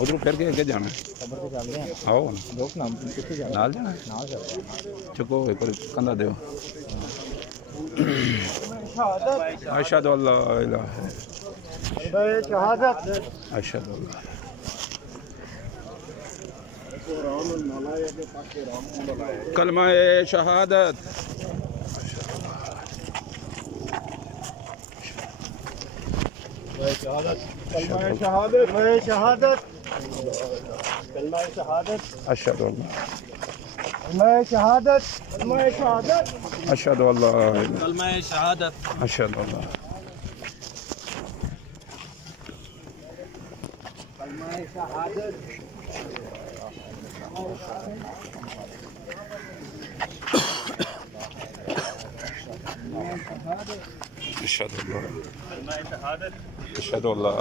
उधर फिर के अगे जाना आओ नाल जाना चुको कंधा दो अशहदु अल्ला इलाहा अशहदु अल्ला कलमा शहादत अशहदु अल्ला अशहदु अल्ला अशहदु अल्ला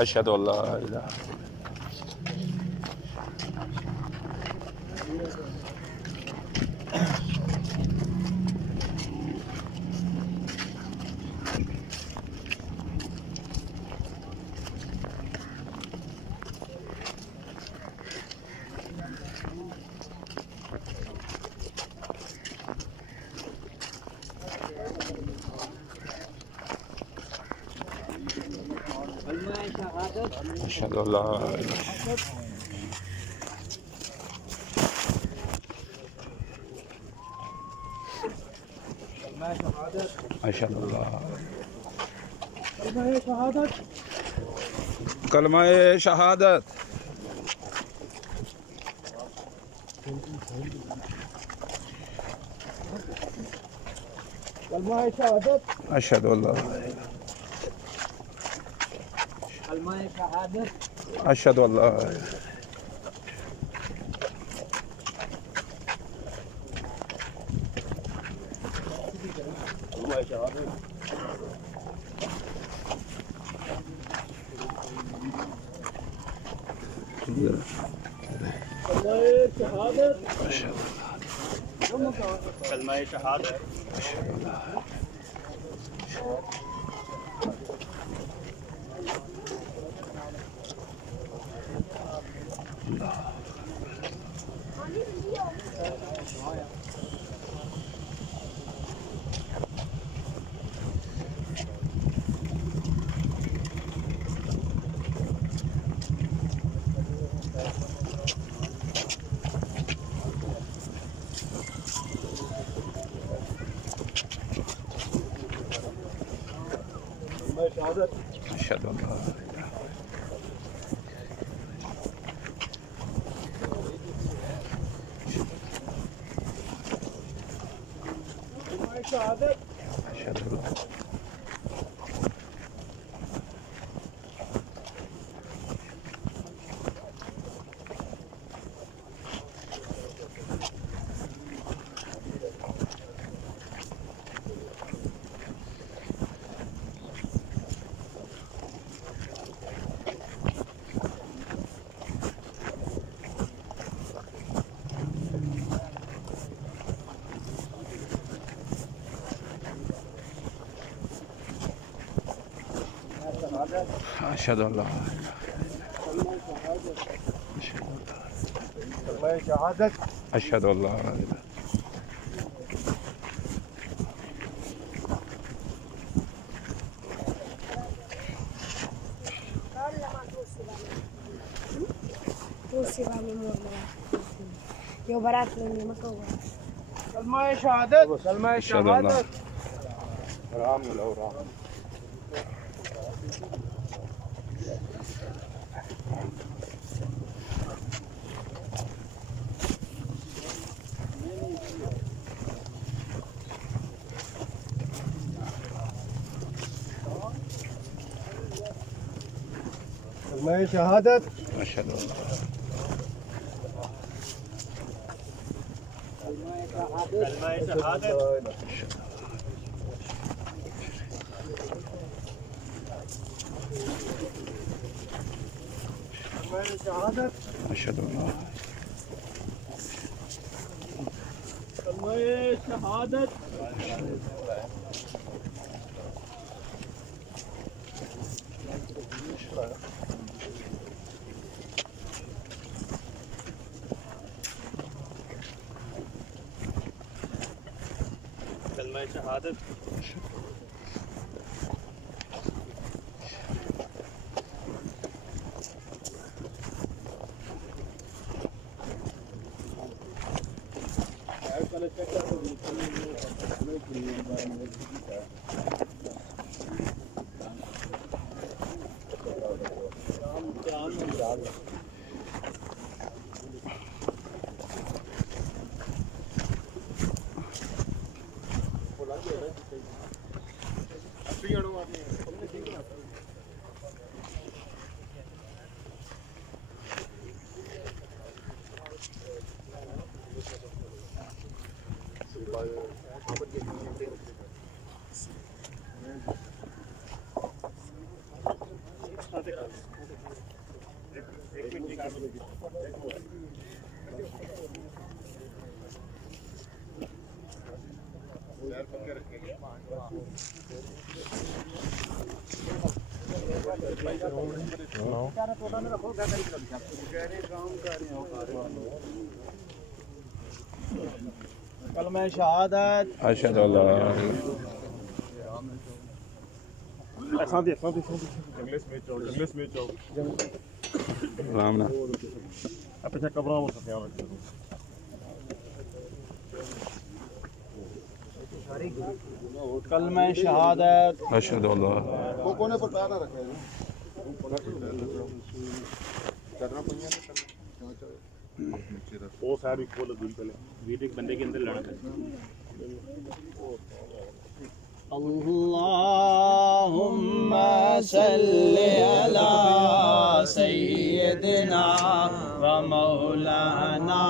अशहदु अल्ला इलाहा अशहदु अल्ला अशहदु अल्ला कलमा शहादत अशहदु अल्ला अशहदु अल्ला कलमा शहादत अशहदु अल्ला अशहदु अल्ला अशहदु अल्ला Yo barato, कलमा शहादत कलमा शहादत राम लो राम कलमा शहादत अशहदु कलमा शहादत शहादत अशहदु अल्लाह कलमा शहादत कलमा शहादत कलमा शहादत अशहदु अल्लाह इंग्लिश में चौक राम ना अच्छा कब्र हो सकते हैं कलमा शहादत अशहदु अल्लाह वो कोने पर पैर ना रखे वो साहब एक बोलो दूर पहले वीडियो एक बंदे के अंदर लड़ा है अल्लाहुम्मा सल्ली अला सय्यिदिना व मौलाना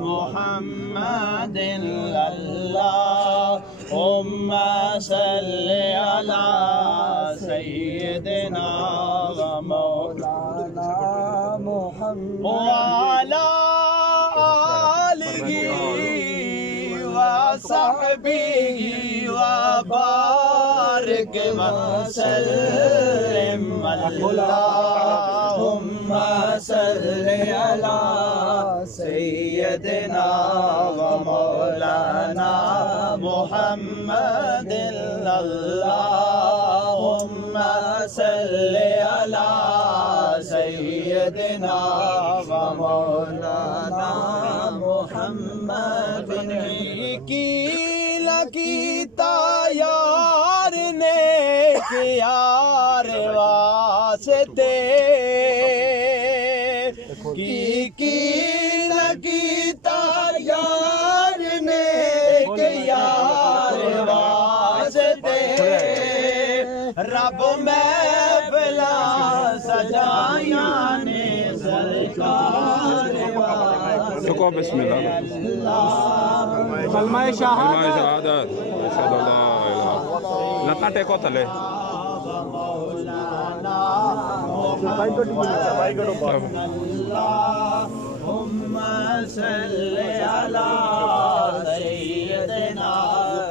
मुहम्मदिन अल्लाहुम्मा सल्ली अला सय्यिदिना व मौलाना मुहम्मद व अला आलिहि व सहबिहि व बारिक वसल्लिम अल्लाहुम्मा सल्ली अला सय्यिदिना व मौलाना मुहम्मदिन अल्लाहुम्मा सल्ली अला सय्यिदिना व मौलाना मुहम्मदिन की लकीता यार ने यार वास्ते की लकीता यार ने यार वास्ते रब महफिला सजाया ने सरकार चुको बिस्मिल्लाह कलमा शहादत शहादत अशहदु अल्लाह लता टेको थले अल्लाहुम्मा सल्ली अला सय्यिदिना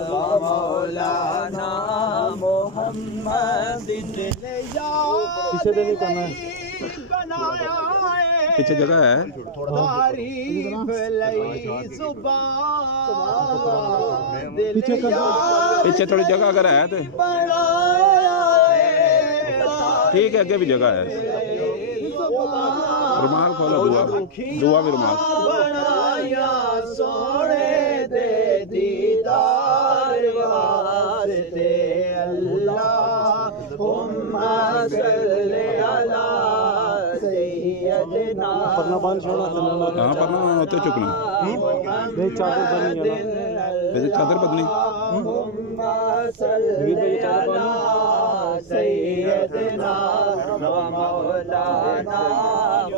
व मौलाना मुहम्मदिन पीछे से नहीं करना है पीछे जगह है तारीफ लई जुबान पीछे कर पीछे थोड़ी जगह अगर है तो ठीक है आगे भी जगह है रुमाल खोलो दुआ दुआ भी रुमाल बनाया सोने दे पन्ना बांध छोड़ा हाँ पढ़ना होते चुकना नहीं चादर बनी है वैसे चादर बदली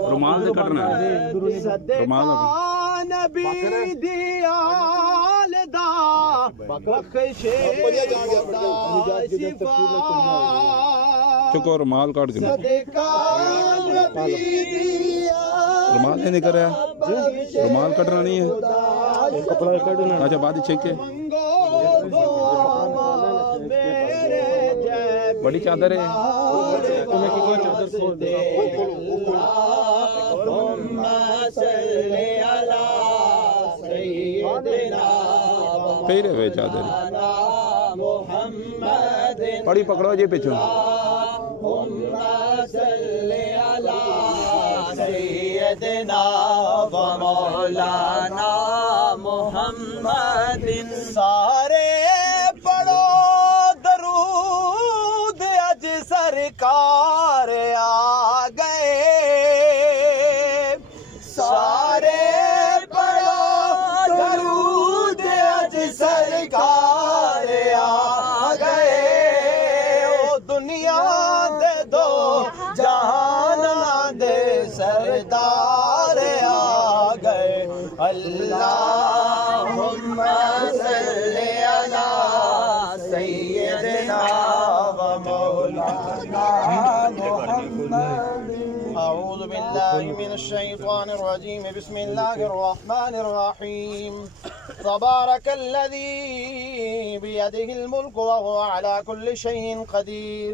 रुमाल से कटना है रुमाल नबी दियाल दा बख्शे चुको रुमाल काट के रुमाल नहीं कर रहा रुमाल कटना नहीं है कपड़ा कटना अच्छा बाद छेक के बड़ी चादर है चादर छोड़ दे फिर वे चादर बड़ी पकड़ो जी पीछे मौलाना मोहम्मदिन सारे पढ़ो दरूद अज सरकार आ गए सारे पढ़ो दरूद अज सरकार आ गए ओ दुनिया दे दो जहाना दे सरदार आ गए अल्लाहुम्मा सल्ली अला सय्यिदिना व मौलाना मुहम्मद अऊज़ु बिल्लाहि मिनश शैतानिर रजीम बिस्मिल्लाहिर रहमानिर रहीम तबारकल्लज़ी बियदिहिल मुल्कु व हुवा अला कुल्लि शैइन क़दीर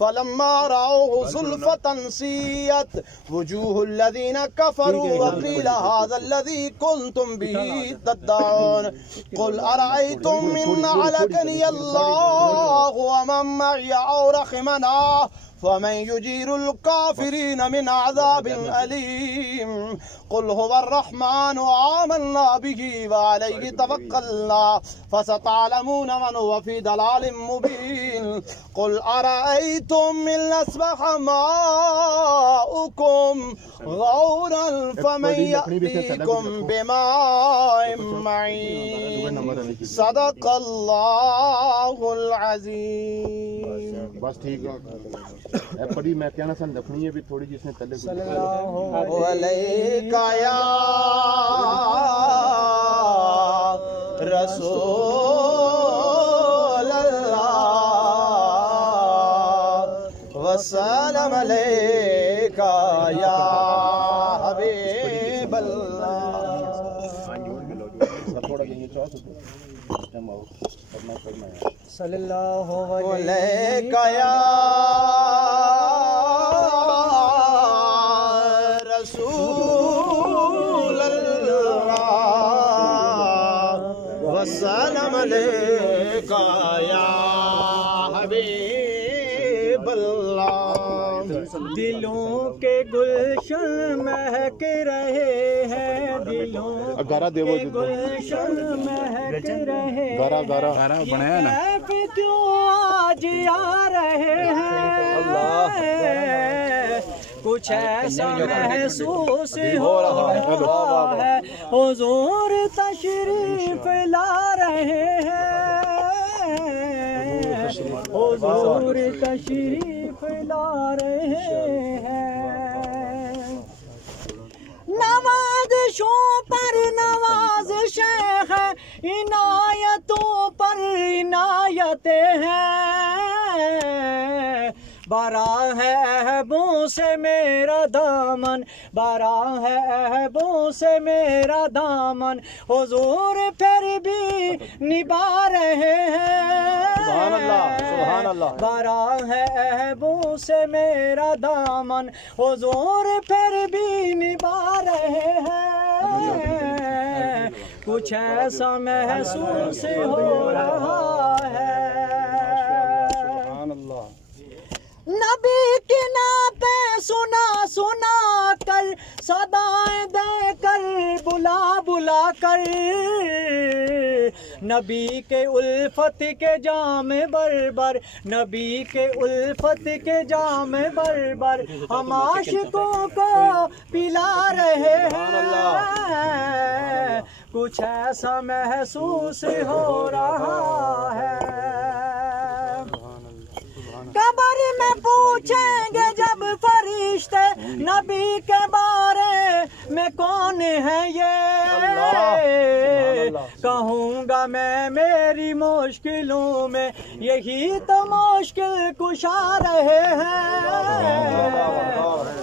फलम्मा राऊहु ज़ुल्फ़तन सीयत वुजूहुल्लज़ीना कफ़रू वक़ील हाज़ल्लज़ी कुन्तुम बिही तद्दऊन क़ुल अरअयतुम इन अहलकनी अल्लाहु व मन मई औ रहिमना फमन युजीरुल काफिरीन मिन अज़ाबिन अलीम क़ुल हुवर्रहमान आमन्ना बिही व अलैहि तवक्कलना फसतअलमून मन हुव फ़ी दलालिम मुबीन क़ुल अरअयतुम इन अस्बह माउकुम गौरन फमन यअतीकुम बिमाइन मईन सदक़ल्लाहुल अज़ीम। बस ठीक है पढ़ी मैं कहना सन दफनी है भी थोड़ी जिसने तले सल्लल्लाहु अलैका या रसूल अल्लाह वसल्लम अलैका या हबीब अल्लाह। थोड़ा ये चाह सल्लल्लाहु अलैका या रसूल अल्लाह वसल्लम अलैका या हबीब अल्लाह। दिलों के गुलशन महक रहे हैं, दिलों के गुलशन महक रहे हैं, गारा बनाया ना क्यों आज आ रहे हैं, कुछ ऐसा महसूस हो रहा है, हुजूर तशरीफ ला रहे हैं, हुजूर तशरीफ ला रहे हैं। नवाज़िशों पर नवाज़िशें हैं, इनायतों पर इनायतें हैं, बारा है अहबों से मेरा दामन, बारा है अहबों से मेरा दामन, हुजूर फिर भी निभा रहे हैं, सुभान अल्लाह। बारा है अहबों से मेरा दामन, हुजूर फिर भी निभा रहे हैं, कुछ ऐसा महसूस हो रहा है। नबी की नाते सुना सुना कर, सदाएं देकर बुला बुला कर, नबी के उल्फत के जाम बरबर, नबी के उल्फत के जाम बरबर, हम आशिकों को पिला रहे हैं, कुछ ऐसा महसूस हो रहा है। कबर में पूछेंगे जब फरिश्ते, नबी के बारे में कौन है ये, कहूँगा मैं मेरी मुश्किलों में यही तो मुश्किल कुशा रहे हैं,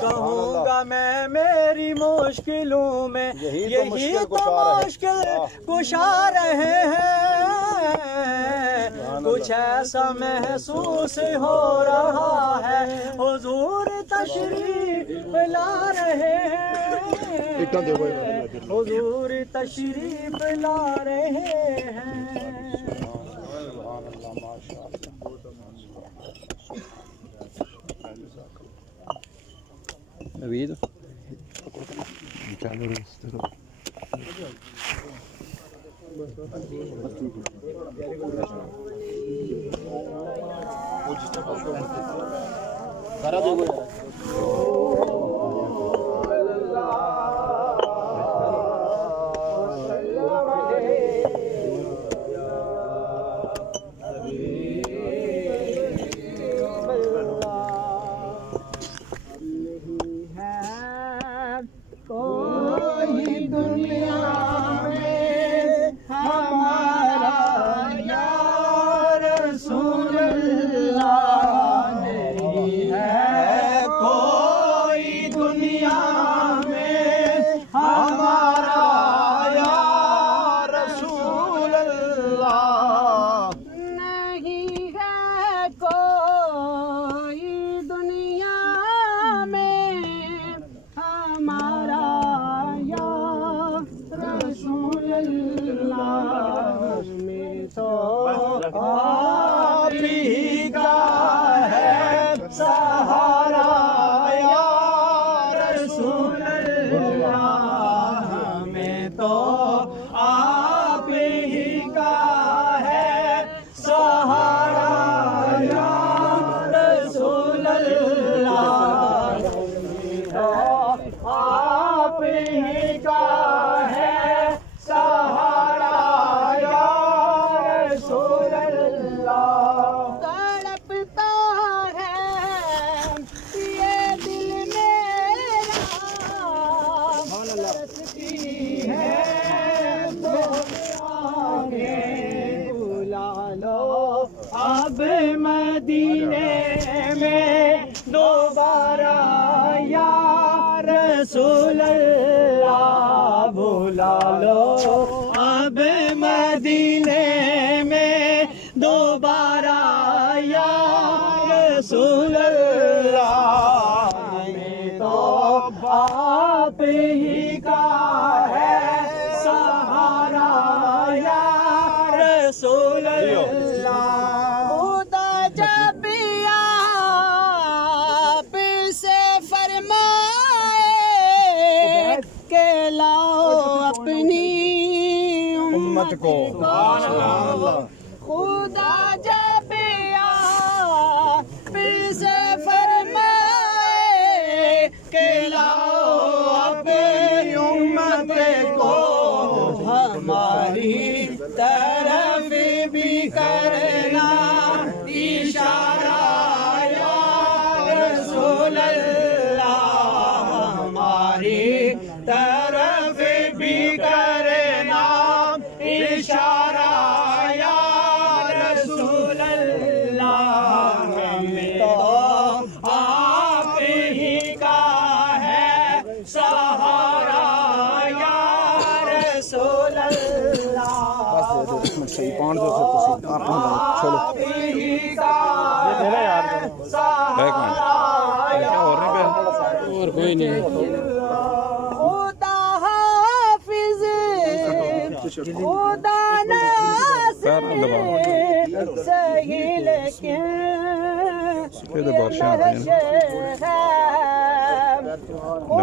कहूँगा मैं मेरी मुश्किलों में यही तो मुश्किल कुशा रहे हैं, कुछ ऐसा महसूस हो रहा है, हुजूर तशरीफ ला रहे हैं, हुजूर तशरीफ ला रहे हैं। नवीद चालू कोई दुनिया में हमारा यार रसूल अल्लाह नहीं है, कोई आप ही का है सहारा या रसूल अल्लाह। तड़पता है ये दिल मेरा, तरसती है तो आगे बुला लो अब मदीने में दोबारा या रसूल अल्लाह। बुला लो अब मदीने में दोबारा या रसूल अल्लाह। तो आप ही का है सहारा या रसूल अल्लाह। खुदा जब आप से फरमाए के लाओ अपनी उम्मत को, खुदा जब आप से फरमाए के लाओ अपनी उम्मत को, हमारी तरफ भी करना इशारा या रसूल अल्लाह। हमारी तरफ भी करना इशारा या रसूल अल्लाह। हमें तो आप ही का है सहारा या रसूल अल्लाह। आप ही का है सहारा या और कोई नहीं। खुदा हाफिज खुदा नासिर सही लेकिन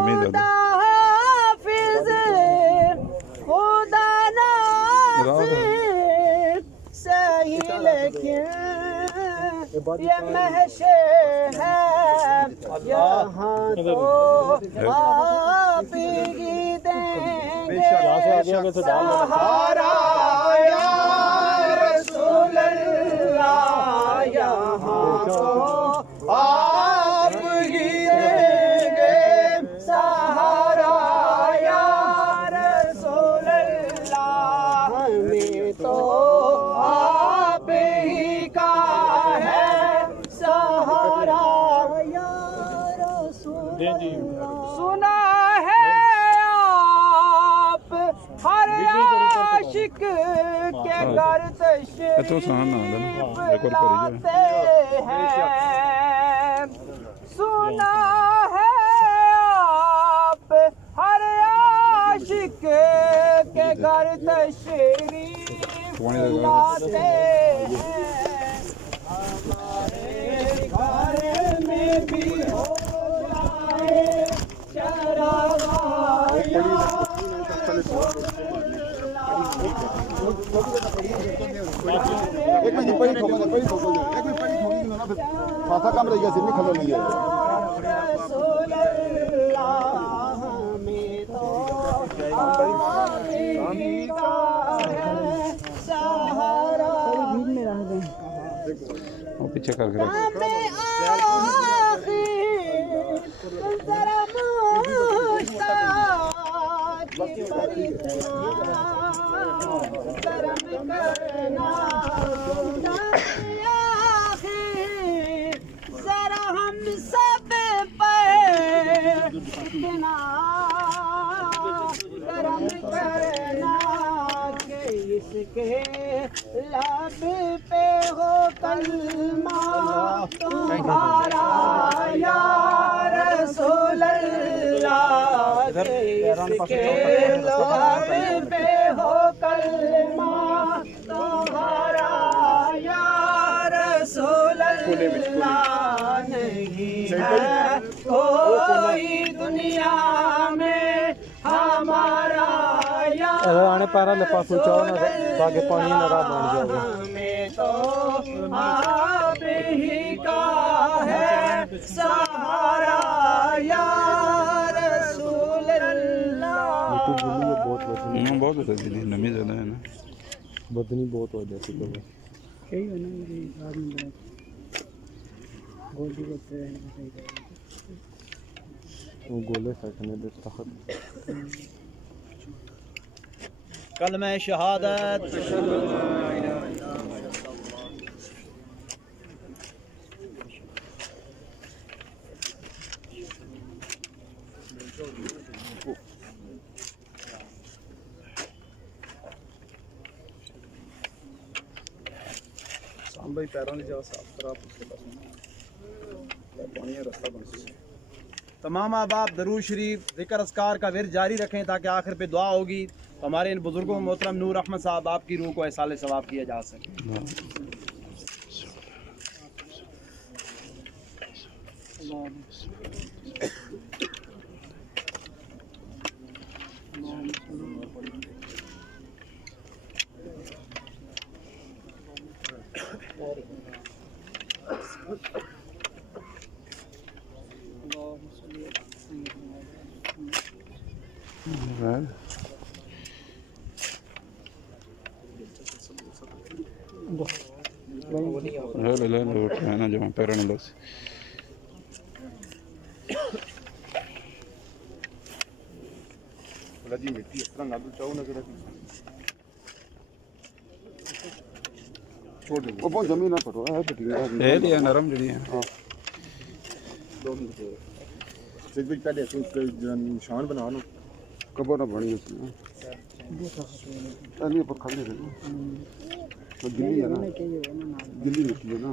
खुदा हाफिज खुदा नासिर सही लेकिन ये महशर है यहाँ तो आप ही देंगे सहारा या रसूल अल्लाह। यहाँ तो आप ही देंगे सहारा या रसूल अल्लाह। हमें तो आप ही का है सहारा या रसूल अल्लाह। सुना है आप हर आशिक के घर तशरीफ लाते हैं। सुना है आप हर आशिक के घर तशरीफ लाते हैं। हमारे घर में भी हो जाए फासा कम रही है खलो नहीं है। वो पीछे करके जरा हम सब पर करम करना के इसके लब पे हो कलमा तुम्हारा या रसूल अल्लाह। इसके लब पे हो कलमा तुम्हारा या रसूल अल्लाह। नहीं है कोई दुनिया में हमारा या आने पारा लपा पूछो ना ताकि पानी ना बन जाए। हमें तो आप ही का है सहारा या गर्म बहुत होता है, नमी ज़्यादा है ना, बदनी बहुत हो जाती है। यही है ना मेरी आदमी बड़ा गोली करते हैं। वो गोले फेंकने दे तखत कलमे शहादत। भाई पैरों ने जाओ साफ करा पानी रास्ता बन सके। तमाम अहबाब दरूद शरीफ ज़िक्र अस्कार का विर्द जारी रखें ताकि आखिर पे दुआ होगी तो हमारे इन बुजुर्गों मोहतरम नूर अहमद साहब आपकी रूह को एहसाल सवाब किया जा सके। है ना जो पैर बस जी मिट्टी इस तरह ना दो चाहो नजर छोड़ दो वो बहुत जमीन ना पड़ो है ये दिया नरम जड़ी है। हां 2 मिनट से भी पहले निशान बना लो कबर ना बनी उसमें अली पर खड़े रहो तो दिल्ली है ना, दिल्ली मिट्टी है ना।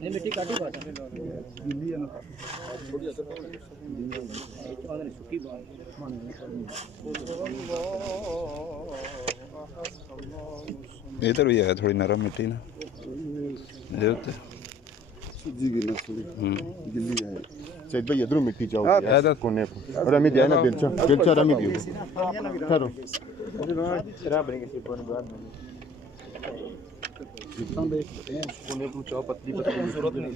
नहीं मिट्टी काटी बात दिल्ली है ना थोड़ी असर नहीं सुखी बात इधर भी है थोड़ी नरम मिट्टी ना जी गिना थोड़ी दिल्ली है सैयद भाई इधर मिट्टी जाओ कोने पर और हमें जाए ना बेलचा रमी दियो करो शराब बनेगी सिर्फ कोने बाद में हम देखते हैं कोने पर चाव पतली पतली जरूरत नहीं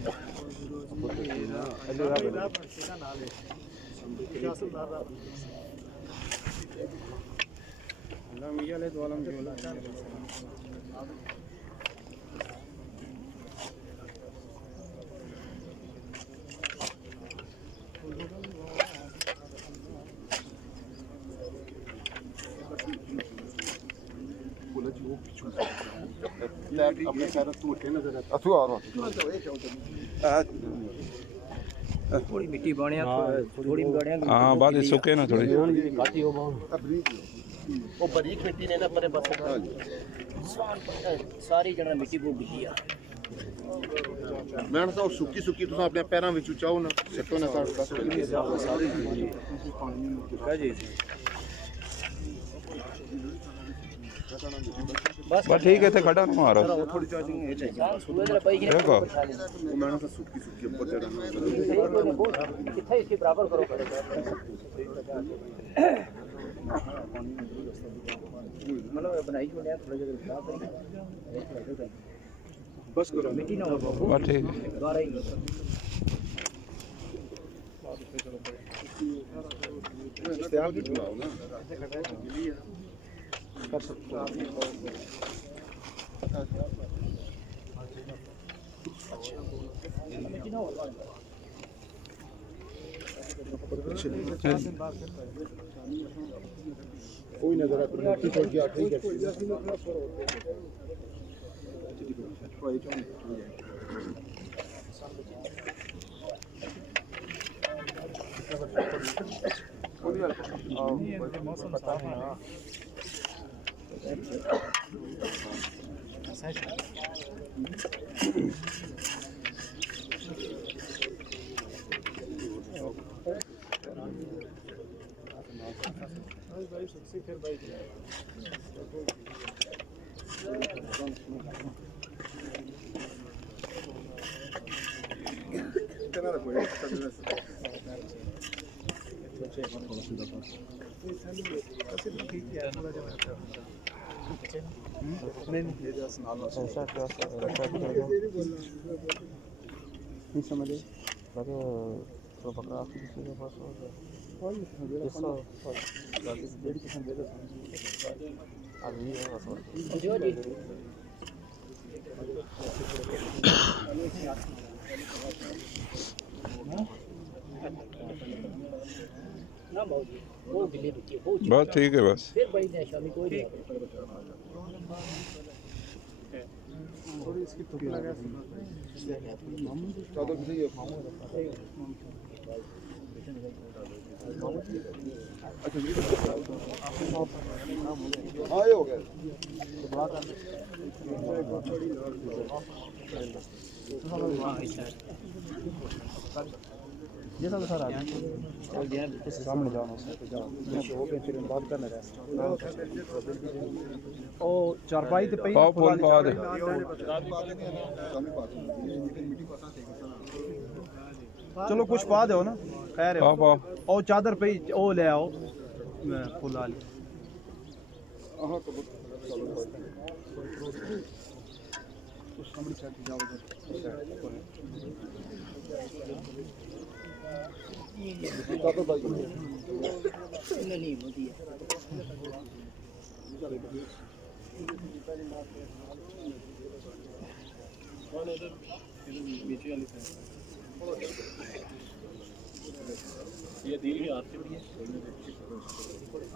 अपने पैर तू उठे नजर अथु आ रहा थोड़ी मिट्टी बने थोड़ी बने हां बाद सूखे ना थोड़ी काटी हो वो बारीक मिट्टी ने ना परे बस सारी जगह मिट्टी को बिटिया मैं तो सुक्की सुक्की तुम अपने पैरों में चाहो ना सटो ना सारी जी बस ठीक है थे खड़ा ना मारो थोड़ी चार्जिंग है देखो वो मैंने तो सुक्की सुक्की ऊपर चढ़ाना कितना इसके बराबर करो मतलब बनाई जो नया थोड़ा जगह बस करो मिट्टी ना हो बस ठीक है द्वारा ही इस्तेमाल भी बनाओ ना कर सकते हो कोई नजर आता नहीं छोड़ के आठ ही कर नहीं समझे बाकी तो पकड़ा आपकी किसी के पास हो गया अभी है बस ठीक है बस ये सब सर सामने जाओ फिर बात करने ओ चारपाई ते पाओ फूल पा दे चलो कुछ पा दो ना खैर पाओ पाओ ओ चादर पे ओ ले आओ फुल वाली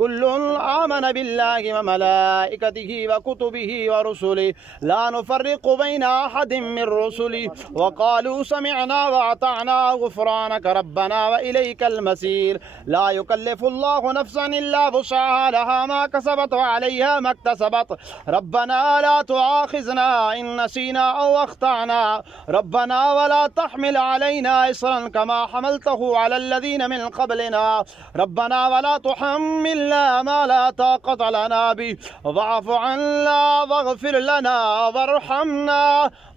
कुल्लुन आमन बिल्लाहि व मलाइकतिहि व कुतुबिहि व रुसुलिहि ला नुफर्रिकु बैना अहदिम मिर रुसुलिहि व क़ालू समिअना व अताअना गुफ़रानक रब्बना व इलैकल मसीर ला युकल्लिफुल्लाहु नफ्सन इल्ला वुसअहा लहा मा कसबत व अलैहा मा इक्तसबत रब्बना ला तुआखिज़ना इन नसीना औ अख्ताना रब्बना व ला तहमिल अलैना इसरन कमा हमलतहु अलल लज़ीना मिन क़ब्लिना रब्बना व ला तुहम्मिलना मा ला ताक़त लना बिहि वअफ़ु अन्ना वग़फ़िर लना वरहमना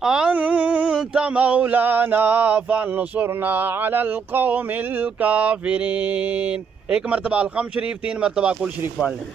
अंत मौलाना फंसुरना अलल क़ौमिल काफ़िरीन। एक मरतबा अलक़म शरीफ, 3 मरतबा कुल शरीफ पढ़ लें।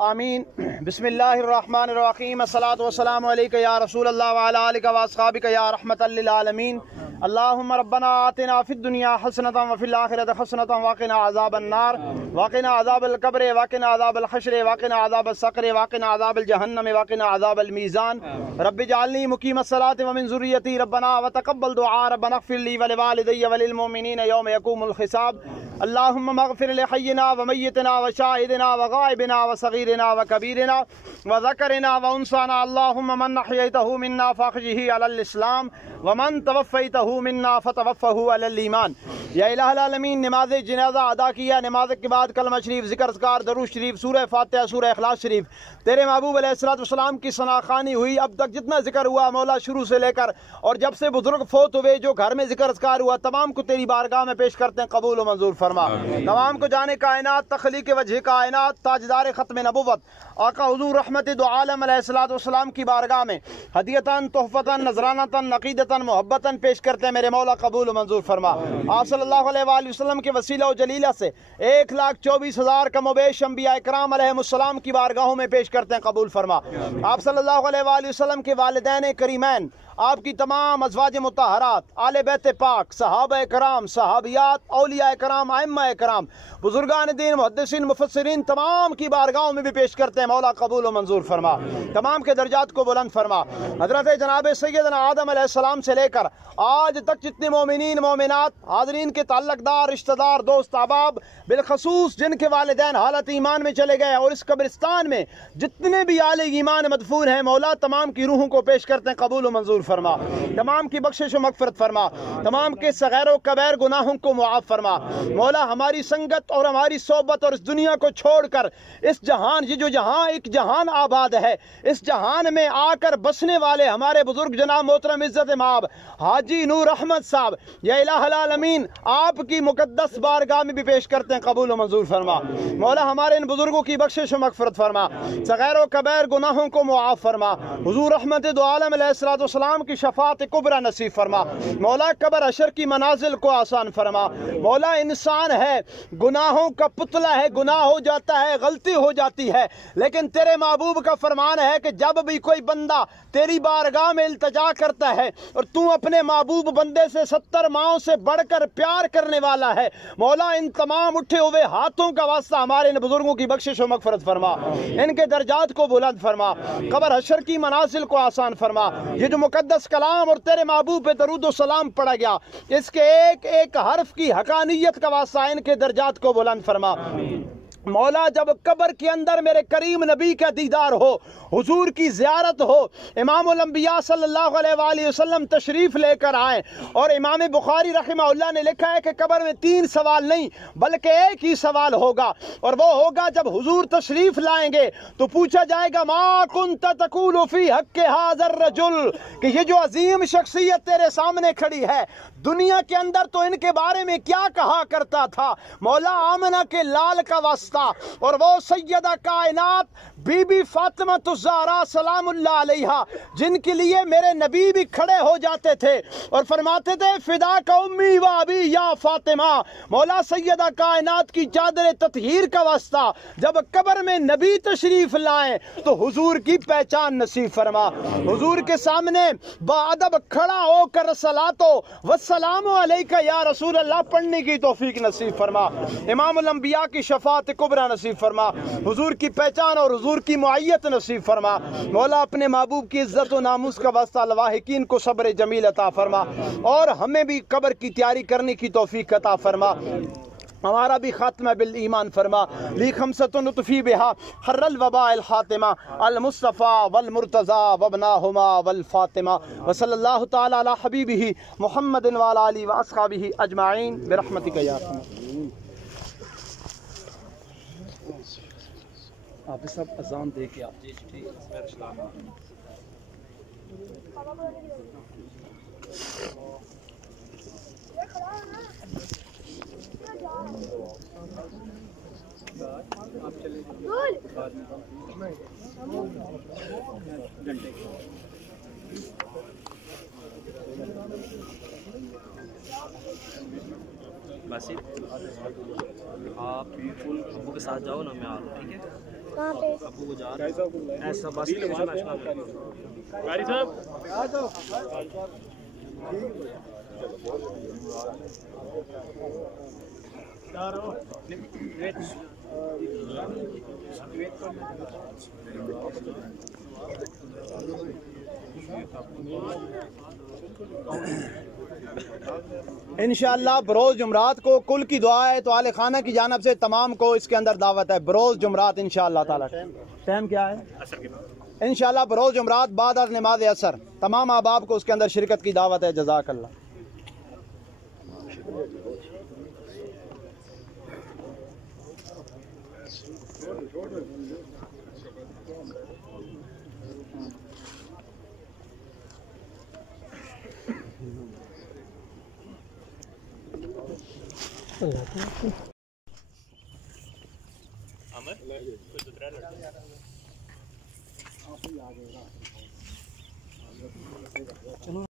आमीन। बिस्मिल्लाहिर्रहमानिर्रहीम। अस्सलातु वस्सलामु अलैका या रसूलल्लाह व अला आलिका व अस्हाबिका या रहमतल लिल आलमीन। अल्लाहुम्मा रब्बना आतिना फिद दुनिया हसनतन व फिल आखिरति हसनतन व क़िना अज़ाबन नार व क़िना अज़ाबल क़ब्र व क़िना अज़ाबल हश्र व क़िना अज़ाबल सक़र व क़िना अज़ाबल जहन्नम व क़िना अज़ाबल मीज़ान। रब्बि जअलनी मुक़ीमस्सलाति व मिन ज़ुर्रियती रब्बना व तक़ब्बल दुआ रब्बना इग़फ़िर ली व लिवालिदैया व लिल मुमिनीना यौम यक़ूमुल हिसाब। अल्लाहुम्मा मग़फ़िर लिहय्यिना व मय्यितिना व शाहिदिना व गाइबिना व सग़ीरिना व कबीरिना व ज़करिना व उन्साना। अल्लाहुम्मा मन अहयैतहु मिन्ना फ़अख़्ज़िही अलल इस्लाम व मन तवफ़्फ़ैतहु मिन्ना फ़तवफ़्फ़हु अलल ईमान। या इलाहुल आलमीन, नमाज जनाज़ा अदा किया, नमाज के बाद कलमा शरीफ, ज़िक्र अज़कार, दरूद शरीफ, सूरह फ़ातिहा, सूरह इख़लास शरीफ, तेरे महबूब अलैहिस्सलाम की सनाख़ानी हुई। अब तक जितना ज़िक्र हुआ मौला शुरू से लेकर और जब से बुजुर्ग फोत हुए, जो घर में ज़िक्र अज़कार हुआ, तमाम को तेरी बारगाह में पेश करते हैं, कबूल व मंजूर फरमा। तमाम को जाने कायनात, तख़लीक़ वजह कायनात, ताजदार ख़त्म नबुव्वत आका हुज़ूर रहमत दो आलम अलैहिस्सलाम की बारगाह में हदियतन, तोहफ़तन, नज़रानतन, अक़ीदतन, मोहब्बतन पेश करते हैं। मेरे मौला कबूल मंजूर फरमा। आप सल्लल्लाहु अलैहि वसल्लम के वसीला और जलीला से 1,24,000 कमोबेश अंबिया इकराम अलैहिमुस्सलाम की बारगाहों में पेश करते हैं, कबूल फरमा। आप सल्लल्लाहु अलैहि वसल्लम के वालिदैन करीमैन, आपकी तमाम अज़वाज मुतहरात, आले बैत पाक, सहाबा कराम, सहाबियात, औलिया कराम, आइम्मा कराम, बुजुर्गान दीन, मुहद्दिसीन, मुफस्सिरीन, तमाम की बारगाहों में भी पेश करते हैं। मौला कबूल व मंजूर फरमा, तमाम के दर्जात को बुलंद फरमा। हज़रत जनाब सैयदना आदम अलैहिस्सलाम से लेकर आज तक जितने मोमिनीन मोमिनात हाज़रीन के ताल्लुक़दार, रिश्तेदार, दोस्त अहबाब, बिलखसूस जिनके वालिदैन हालत ईमान में चले गए और इस कब्रिस्तान में जितने भी आले ईमान मदफून हैं, मौला तमाम की रूहों को पेश करते हैं, कबूल व मंजूर फरमा। तमाम की बख्शिश व मग़फ़िरत फरमा, तमाम के सग़ैर व कबैर गुनाहों को मुआफ़ फरमा। मौला हमारी संगत और हमारी सोबत और इस दुनिया को छोड़कर इस जहान, ये जो जहां एक जहान आबाद है, इस जहान में आकर बसने वाले हमारे बुजुर्ग जनाब मोहतरम इज़्ज़त माब हाजी नूर अहमद साहब, या इलाहुल आलमीन, आपकी मुक़द्दस बारगाह में भी पेश करते हैं, कबूल व मंजूर फरमा। मौला हमारे इन बुजुर्गों की बख्शिश व मग़फ़िरत फरमा, सग़ैर व कबैर गुनाहों को मुआफ़ फरमा। हुज़ूर रहमत दो आलम अलैहिस्सलाम की शफ़ाअत कुबरा नसीब फरमा। मौला कब्र हशर की मनाजिल को आसान फरमा। मौला इंसान है, गुनाहों का पुतला है, गुनाह हो जाता है, गलती हो जाती है, लेकिन तेरे महबूब का फरमान है कि जब भी कोई बंदा तेरी बारगाह में इल्तिजा करता है और तू अपने महबूब बंदे से 70 माओं से बढ़कर प्यार करने वाला है, मौला इन तमाम उठे हुए हाथों का वास्ता हमारे इन बुजुर्गों की बख्शिश व मग़फ़िरत फरमा, इनके दर्जात को बुलंद फरमा, कब्र हशर की मनाजिल को आसान फरमा। ये जो मुक़द्दस कलाम और तेरे महबूब पे दरूद व सलाम पढ़ा गया, इसके एक एक हर्फ की हकानियत का वास्ता इनके दर्जात को बुलंद फरमा। मौला जब कब्र के अंदर मेरे करीम नबी का दीदार हो, हुजूर की ज़ियारत हो, इमामुल अंबिया सल्लल्लाहु अलैहि वसल्लम तशरीफ़ लेकर आए, और इमाम बुखारी रहमहुल्लाह ने लिखा है कि कब्र में 3 सवाल नहीं बल्कि एक ही सवाल होगा, और वो होगा जब हुजूर तशरीफ़ लाएंगे तो पूछा जाएगा मा कुन्त तक़ूलु फ़ी हक़्क़ि हाज़र रजुल, कि ये जो अजीम शख्सियत तेरे सामने खड़ी है, दुनिया के अंदर तो इनके बारे में क्या कहा करता था। मौला आमना के लाल का वास्ता, और वो सैयदा कायनात बीबी फातिमा ज़हरा सलामुल्लाह अलैहा, जिनके लिए मेरे नबी भी खड़े हो जाते थे और फरमाते थे फिदा का उम्मी व अबी या फातिमा। मौला सैयदा कायनात की चादर ततहीर का वास्ता, जब कब्र में नबी तशरीफ लाएं तो हुजूर की पहचान नसीब फरमा। हुजूर के सामने बाअदब खड़ा होकर सलातो वस्सलामु अलैका या रसूल अल्लाह पढ़ने की तौफीक नसीब फरमा। इमामुल अंबिया की शफात कुबरा नसीब फरमा। हुजूर की पहचान और हुजूर की मुअय्यत नसीब फरमा। मौला अपने महबूब की इज्जत और नामूस का वास्ता लवाहिकीन को सब्र जमील अता फरमा, और हमें भी कब्र की तैयारी करने की तौफीक अता फरमा। हमारा भी खात्मा बिल ईमान फरमा। ली खमसतुन लुत्फी बिहा हर्रल वबाइल खातिमा अल मुस्तफ़ा वल मुर्तज़ा वबनाहुमा वल फातिमा व सल्लल्लाहु तआला अला हबीबिही मुहम्मदिन व अला आलिहि व अस्हाबिही अजमाइन बिरहमतिका या अरहम। आप सब अजान दे के आप ठीक बस आप बिल्कुल अबू के साथ जाओ ना, मैं आ रहा हूँ, ठीक है? कहाँ पे? अबू को जा रहा है ऐसा बस गाड़ी इंशाअल्लाह बरोज़ जुमरात को कुल की दुआ है तो आले खाना की जानिब से तमाम को इसके अंदर दावत है। बरोज़ जुमरात इंशाअल्लाह ताला। टाइम क्या है? इंशाअल्लाह बरोज़ जुमरात बाद अज़ नमाज असर तमाम अहबाब को उसके अंदर शिरकत की दावत है। जज़ाकल्लाह।